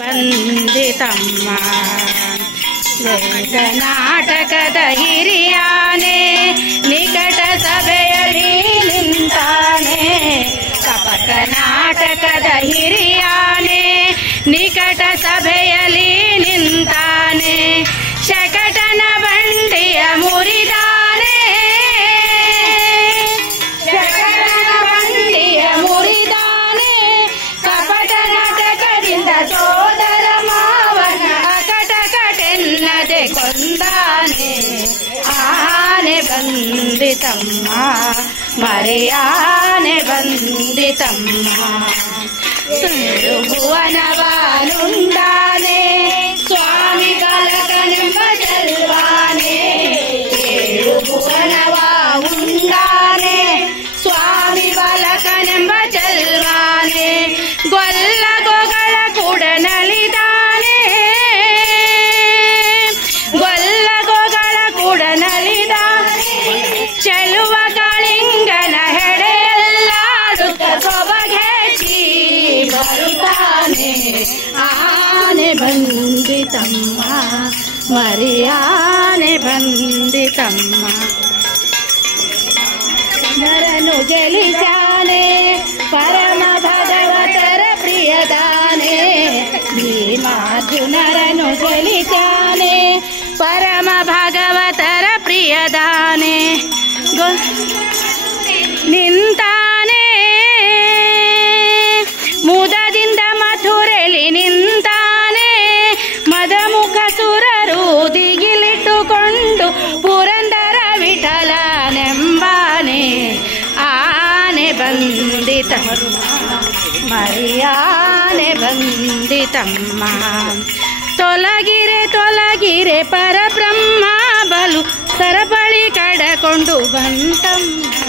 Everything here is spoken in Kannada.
ಬಂದಿತಮ್ಮ ನಾಟಕದ ಹಿರಿಯಾನೆ ನಿಕಟ ಸಭೆಯಲ್ಲಿ ನಿಂತಾನೆ. ಕಪಟ ನಾಟಕದ ಹಿರಿಯಾನೆ ನಿಕಟ ಸಭೆಯಲ್ಲಿ ನಿಂತಾನೆ. ಶಕಟನ ಬಂಡಿಯ ಮುರಿದಾನೆ, ಶಕಟನ ಬಂಡಿಯ ಮುರಿದಾನೆ. ಕಪಟ ನಾಟಕದಿಂದ ಸೋದರ ಮಾವನ ಅಕಟಕಟೆನ್ನದೆ ಕೊಂದಾನೆ. ಆನೆ ಬಂದಿತಮ್ಮ ಮರೆಯಾನೆ ಬಂದಿತಮ್ಮ. ಭುವನವಾನುಂಡಾನೆ ಸ್ವಾಮಿ ಕಲಕನೆಂಬ ಚೆಲ್ವಾನೆ. ಭುವನವ ಉಂಡಾನೆ ಸ್ವಾಮಿ ಬಾಲಕನೆಂಬ ಚೆಲ್ವಾನೆ. ಗೊಲ್ಲ ಗೊಗಳ ಕೂಡ ನಲಿದಾನೆ, ಗೊಲ್ಲ ಗೊಗಳ ಕೂಡ ನಲಿದಾನೆ. ಚೆಲುವ ಕಾಳಿಂಗನ ಹೆಡೆಯಲ್ಲಾಡುತ್ತ ಸೊಬಗೆಚ್ಚಿ ಬರುತ್ತಾನೆ. ಆನೆ ಬಂದಿತಮ್ಮ ಮರಿಯಾನೆ ಬಂದಿತಮ್ಮ. ನರನು ಗೆಲಿಸಾನೆ ಪರಮ ಭಗವತರ ಪ್ರಿಯದಾನೆ. ಭೀಮಾರ್ಜುನರನು ಗೆಲಿಸಾನೆ ಪರಮ ಭಗವತರ ಪ್ರಿಯದಾನೆ. ನಿಂತಾನೆ ಮುದದಿಂದ ಮಥುರೆಲಿ ನಿಂತಾನೆ. ಮದಮುಖ ಸುರರು ದಿಗಿಲಿಟ್ಟುಕೊಂಡು ಪುರಂದರ ವಿಠಲನೆಂಬಾನೆ. ಆನೆ ಬಂದಿತಮ್ಮ ಮರಿಯಾನೆ ಬಂದಿತಮ್ಮ. ತೊಲಗಿರೆ ತೊಲಗಿರೆ ಪರಬ್ರಹ್ಮ ಬಲು ಸರಪಳಿ ಕಡಕೊಂಡು ಬಂತಮ್ಮ.